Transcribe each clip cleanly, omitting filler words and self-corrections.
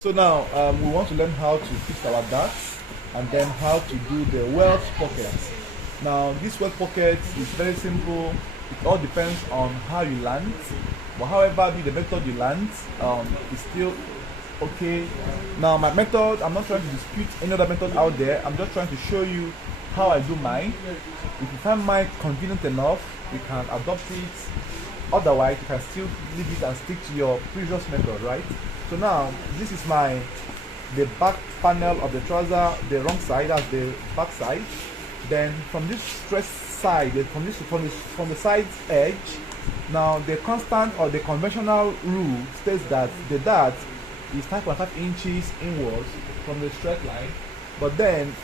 So now we want to learn how to fix our darts and then how to do the welt pockets. Now this welt pocket is very simple. It all depends on how you land. But however be the method you land, is still okay. Now my method, I'm not trying to dispute any other method out there. I'm just trying to show you how I do mine. If you find mine convenient enough, you can adopt it. Otherwise, you can still leave it and stick to your previous method, right? So now this is the back panel of the trouser, the wrong side, that's the back side. Then from this stress side, from the side edge, now the constant or the conventional rule states that the dart is 5.5 inches inwards from the straight line. But then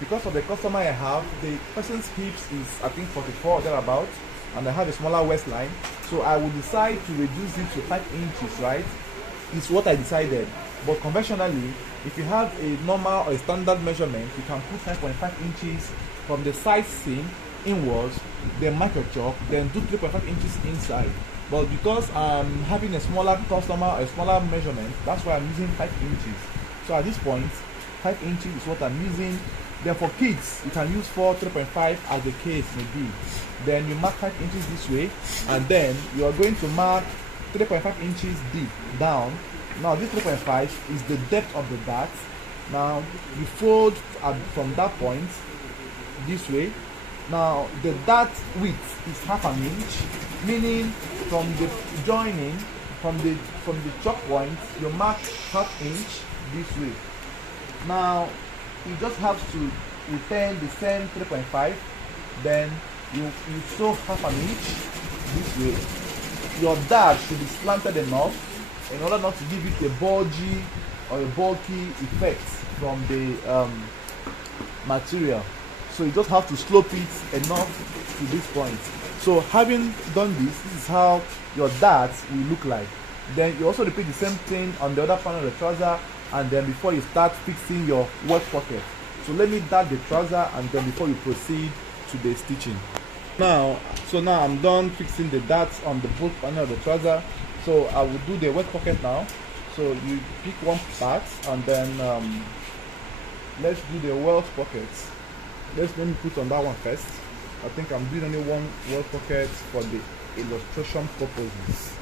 because of the customer I have, the person's hips is I think 44 or thereabouts, and I have a smaller waistline, so I will decide to reduce it to 5 inches, right? Is what I decided. But conventionally, if you have a normal or a standard measurement, you can put 5.5 inches from the side seam inwards, then mark your chalk, then do 3.5 inches inside. But because I'm having a smaller customer or a smaller measurement, that's why I'm using 5 inches. So at this point, 5 inches is what I'm using. Then for kids, you can use 3.5 as the case may be. Then you mark 5 inches this way, and then you are going to mark 3.5 inches deep down. Now this 3.5 is the depth of the dart. Now you fold from that point this way. Now the dart width is half an inch, meaning from the joining, from the chalk point, you mark half inch this way. Now you just have to return the same 3.5, then you sew half an inch this way. Your dart should be slanted enough in order not to give it a bulgy or a bulky effect from the material. So you just have to slope it enough to this point. So having done this, this is how your dart will look like. Then you also repeat the same thing on the other panel of the trouser, and then before you start fixing your welt pocket. So let me dart the trouser, and then before you proceed to the stitching. Now I'm done fixing the darts on the both panel of the trouser. So I will do the welt pocket now. So you pick one part, and then let's do the welt pockets. Let me put on that one first. I think I'm doing only one welt pocket for the illustration purposes.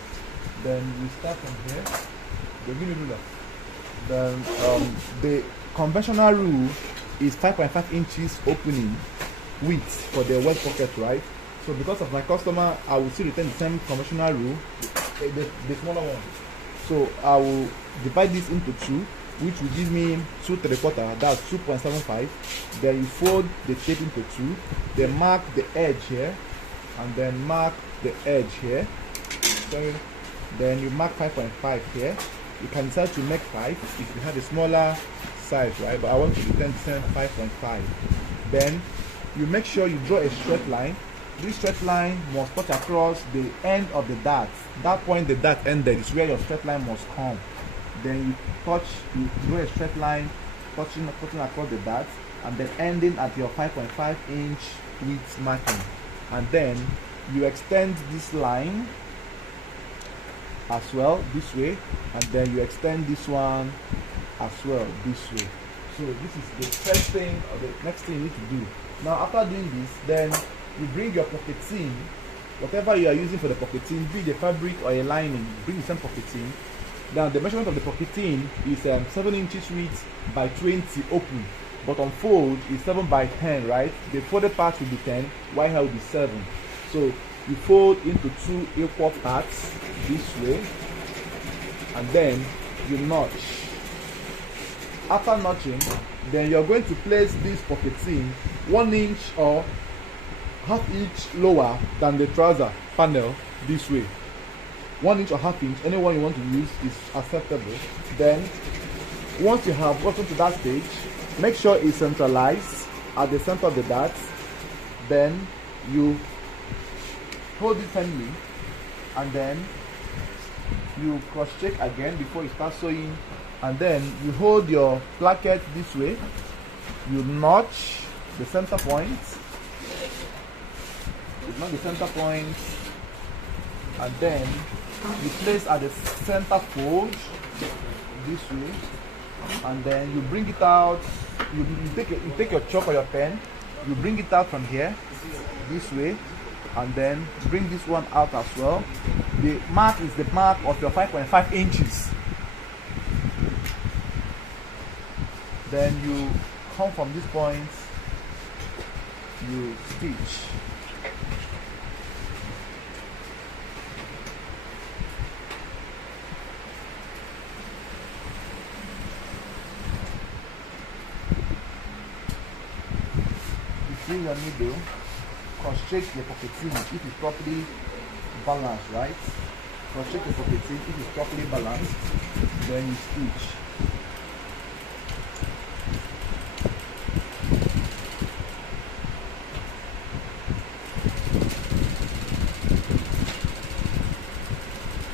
Then we start from here. Then give me ruler. Then the conventional rule is 5.5 inches opening width for the welt pocket, right? So because of my customer, I will still retain the same conventional rule, the smaller one. So I will divide this into two, which will give me 2 3/4, that's 2.75. Then you fold the tape into two, then mark the edge here, and then mark the edge here. Sorry. Then you mark 5.5 here. You can decide to make 5 if you have a smaller size, right? But I want to retain the same 5.5. Then you make sure you draw a straight line. This straight line must cut across the end of the dart. That point the dart ended is where your straight line must come. Then you draw a straight line, cutting across the dart, and then ending at your 5.5 inch width marking. And then you extend this line as well this way, and then you extend this one as well this way. So this is the first thing, or the next thing you need to do. Now after doing this, then you bring your pocketing, whatever you are using for the pocketing, be the fabric or a lining, bring the same pocketing. Now the measurement of the pocketing is 7 inches width by 20 open, but on fold is 7 by 10, right? The folded part will be 10, while here will be 7. So you fold into 2 equal parts this way, and then you notch. After notching, then you're going to place this pocketing 1 inch or half inch lower than the trouser panel this way. 1 inch or half inch, any one you want to use is acceptable. Then once you have gotten to that stage, make sure it's centralized at the center of the dart. Then you hold it firmly, and then you cross check again before you start sewing, and then you hold your placket this way. You notch the center point, and then you place at the center fold this way. and then you bring it out. You take your chalk or your pen, you bring it out from here this way, and then bring this one out as well. The mark is the mark of your 5.5 inches. Then you come from this point, you stitch. Between your needle, cross-check the pocketing if it's properly balanced, right? Cross-check the pocketing if it's properly balanced, then you stitch.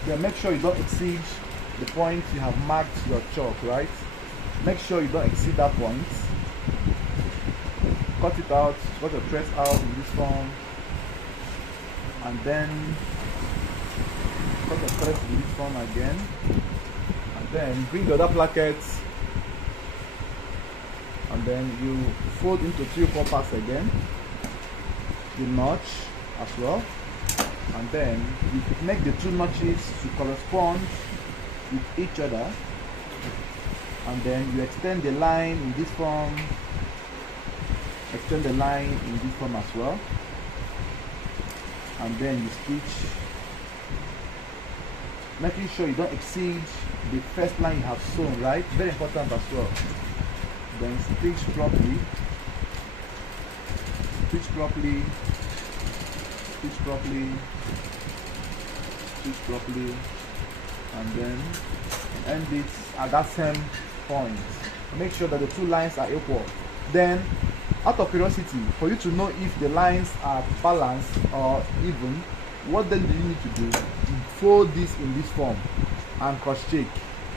Then make sure you don't exceed the point you have marked your chalk, right? Make sure you don't exceed that point. Cut it out, cut your threads out in this form, and then cut your threads in this form again, and then bring the other plackets, and then you fold into 3/4 parts again, the notch as well, and then you make the two notches to correspond with each other, and then you extend the line in this form. Extend the line in this form as well, and then you stitch, making sure you don't exceed the first line you have sewn, right? Very important as well. Then stitch properly, stitch properly, stitch properly, stitch properly, and then end it at that same point. Make sure that the two lines are equal. Then, out of curiosity, for you to know if the lines are balanced or even, what then do you need to do? Fold this in this form and cross-check.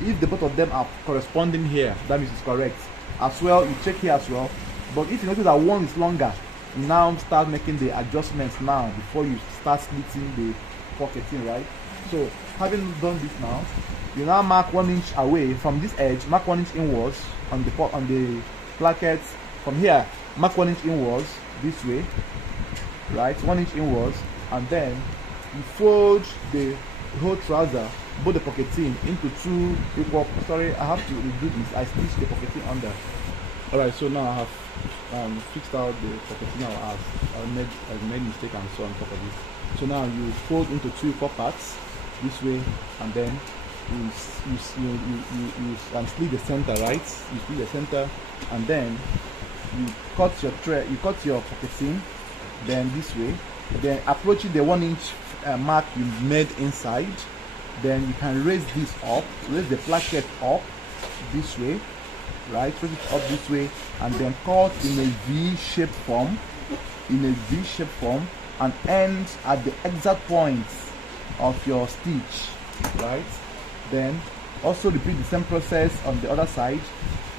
If the both of them are corresponding here, that means it's correct. As well, you check here as well. But if you notice that one is longer, you now start making the adjustments now before you start splitting the pocketing, right? So, having done this now, you now mark 1 inch away from this edge. Mark 1 inch inwards on the plackets. From here, mark 1 inch inwards this way, right? 1 inch inwards, and then you fold the whole trouser, both the pocketing, into two equal. Sorry, I have to redo this. I stitched the pocketing under. Alright, so now I have fixed out the pocketing. I made mistake and so on top of it. So now you fold into two equal parts this way, and then you split the center, right? You split the center, and then you cut your thread, you cut your pocketing, then this way, then approaching the 1 inch mark you made inside, then you can raise this up, raise the placket up this way, right? Raise it up this way, and then cut in a V-shaped form, and end at the exact point of your stitch, right? Then also repeat the same process on the other side.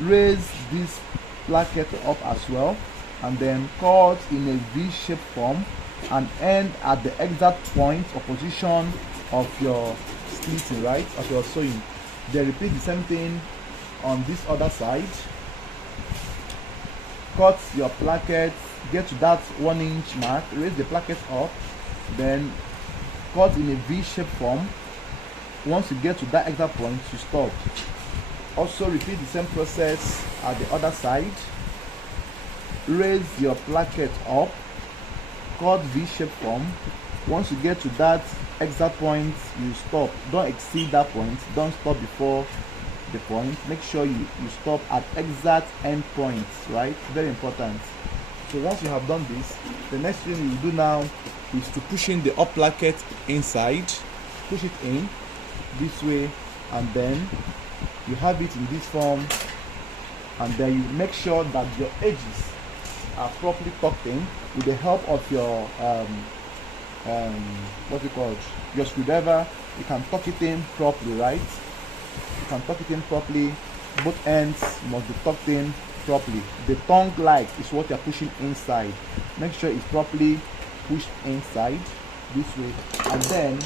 Raise this placket up as well, and then cut in a V-shaped form and end at the exact point or position of your slitting, right, of your sewing. Then repeat the same thing on this other side. Cut your placket, get to that 1 inch mark, raise the placket up, then cut in a V-shaped form. Once you get to that exact point, you stop. Also repeat the same process at the other side. Raise your placket up, cut V-shaped form. Once you get to that exact point, you stop. Don't exceed that point. Don't stop before the point. Make sure you stop at exact end points, right? Very important. So once you have done this, the next thing you do now is to push in the up placket inside. Push it in this way, and then you have it in this form, and then you make sure that your edges are properly tucked in with the help of your what you call your screwdriver. You can tuck it in properly, right? You can tuck it in properly. Both ends must be tucked in properly. The tongue light is what you're pushing inside. Make sure it's properly pushed inside this way, and then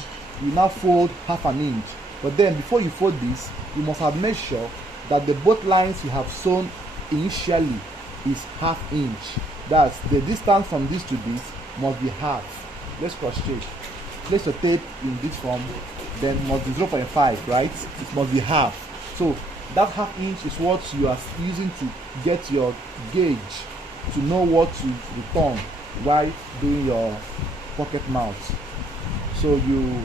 you now fold 1/2 inch. But then before you fold this, you must have made sure that the both lines you have sewn initially is ½ inch. That's the distance from this to this must be half. Let's cross check. Place your tape in this form, then must be 0.5, right? It must be half. So that ½ inch is what you are using to get your gauge to know what to return while doing your pocket mount. So you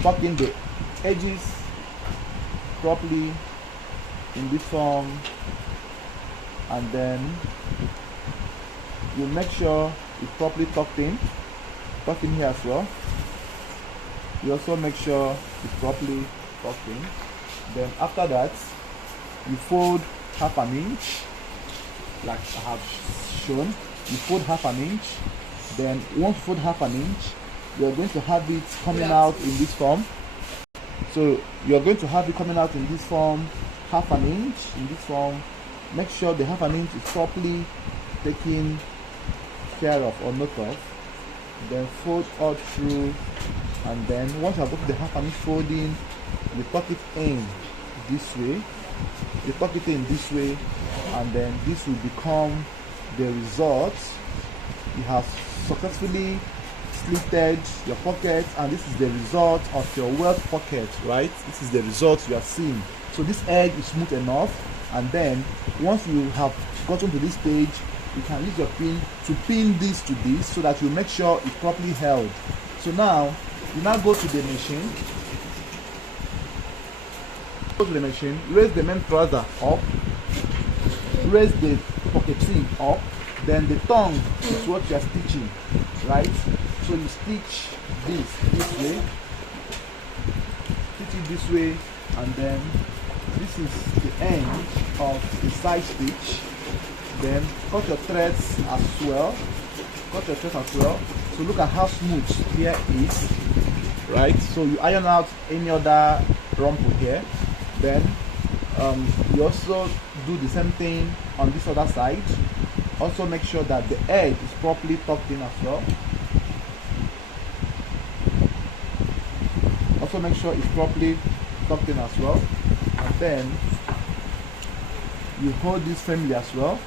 tuck in the edges properly in this form, and then you make sure it's properly tucked in here as well. You also make sure it's properly tucked in. Then after that, you fold ½ inch like I have shown. You fold ½ inch. Then once you fold ½ inch, you're going to have it coming out in this form. So you're going to have it coming out in this form, ½ inch in this form. Make sure the ½ inch is properly taken care of or note of. Then fold all through, and then once you have got the ½ inch folding, you tuck it in this way. You tuck it in this way, and then this will become the result. You have successfully slitted your pocket, and this is the result of your Welt pocket, right? This is the result you have seen. So this edge is smooth enough, and then once you have gotten to this stage, you can use your pin to pin this to this so that you make sure it's properly held. So now you go to the machine. Go to the machine, raise the main trouser up, raise the pocketing up, then the tongue is what you are stitching, right? So you stitch this way, stitch it this way, and then this is the end of the side stitch. Then cut your threads as well. So look at how smooth here is, right? So you iron out any other rumple here. Then you also do the same thing on this other side. Also make sure that the edge is properly tucked in as well. And then you hold this firmly as well,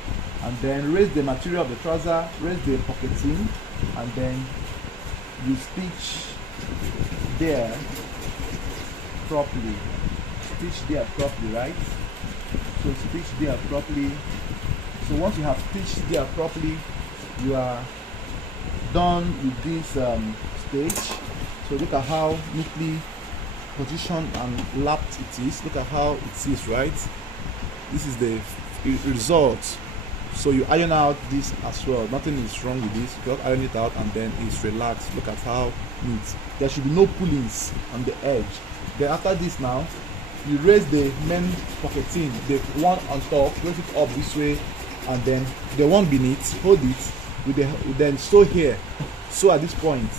and then raise the material of the trouser, raise the pocketing, and then you stitch there properly. Right? So stitch there properly. So once you have stitched there properly, you are done with this stage. So look at how neatly positioned and lapped it is. Look at how it is, right? This is the result. So you iron out this as well. Nothing is wrong with this. You just iron it out, and then it's relaxed. Look at how neat. There should be no pullings on the edge. Then after this, now you raise the main pocketing, the one on top, raise it up this way, and then the one beneath, hold it with the, then sew here, sew at this point.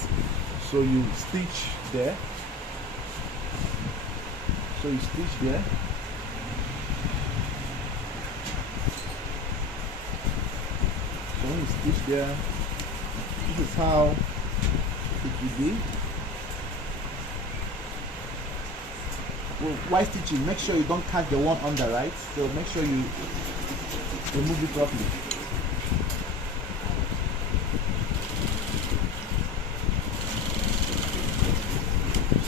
So you stitch there. So when you stitch there, this is how it will be. While stitching, make sure you don't catch the one under, right? So make sure you remove it properly.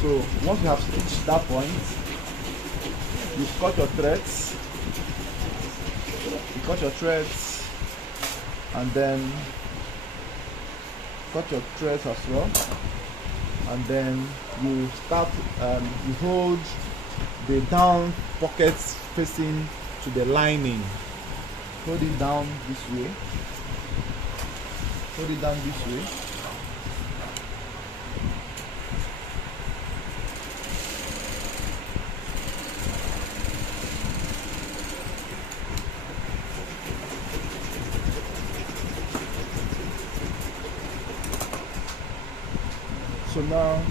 So once you have stitched that point, you cut your threads, and then cut your threads as well, and then you start you hold the down pockets facing to the lining. Hold it down this way. So now,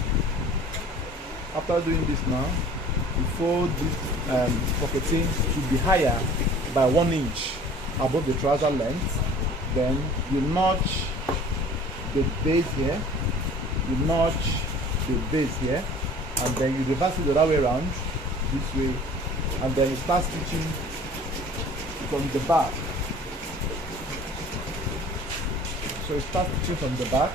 after doing this now, you fold this pocketing to be higher by 1 inch above the trouser length. Then you notch the base here, and then you reverse it the other way around, this way, and then you start stitching from the back. So you start stitching from the back.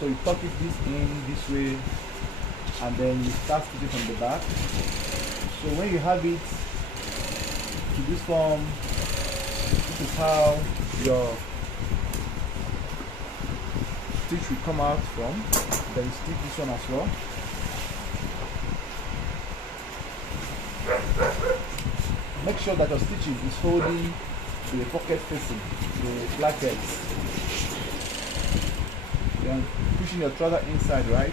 So you tuck it this in this way, and then you start stitching from the back. So when you have it to this form, this is how your stitch will come out from. Then you stitch this one as well. Make sure that your stitching is holding the pocket facing the blackheads. Then pushing your trouser inside, right?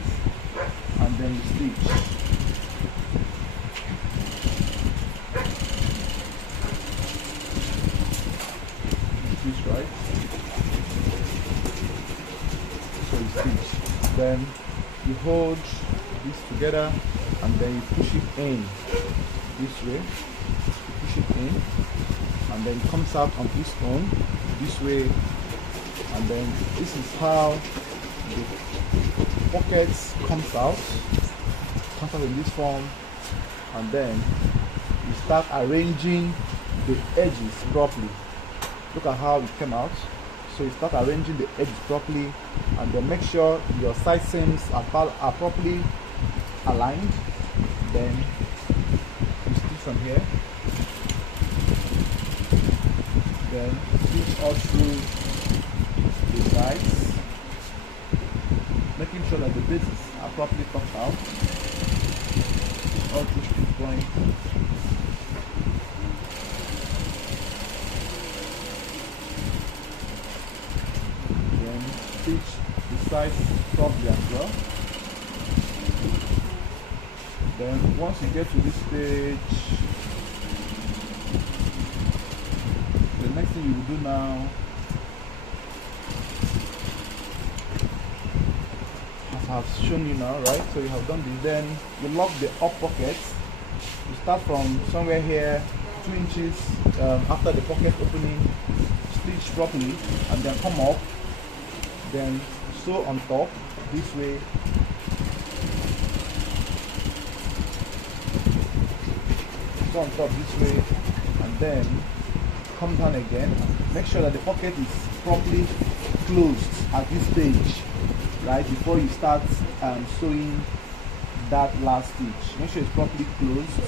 And then you stitch. Stitch, right? So you stitch. Then you hold this together and then you push it in this way. You push it in and then it comes out on its own this way, and then this is how the pockets comes out in this form, and then you start arranging the edges properly. Look at how it came out. So you start arranging the edges properly, and then make sure your side seams are properly aligned. Then you stitch from here, then stitch all through the sides, making sure that the bases are properly tucked out. All through the point. Then stitch the sides properly as well. Then once you get to this stage, the next thing you will do now, have shown you now, right? So you have done this. Then you lock the up pockets. You start from somewhere here, 2 inches after the pocket opening, stitch properly, and then come up, then sew on top this way. Sew on top this way, and then come down again. Make sure that the pocket is properly closed at this stage, right, before you start sewing that last stitch. Make sure it's properly closed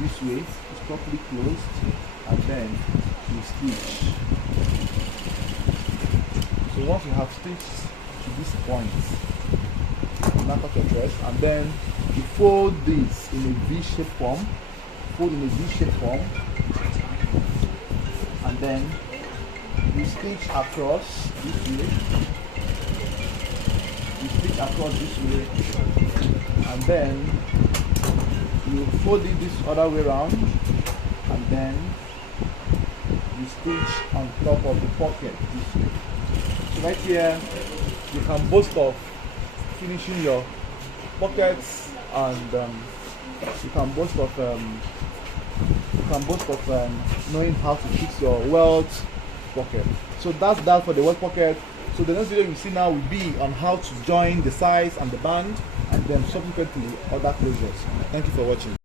this way. It's properly closed, and then you stitch. So once you have stitched to this point, you now cut your dress, and then you fold this in a V-shaped form. Fold in a V-shaped form, and then you stitch across this way. You stitch across this way, and then you fold it this other way around, and then you stitch on top of the pocket this way. So right here, you can boast of finishing your pockets, and you can boast of knowing how to fix your welt pocket. So that's that for the welt pocket. So the next video you see now will be on how to join the sides and the band, and then subsequently other closures. Thank you for watching.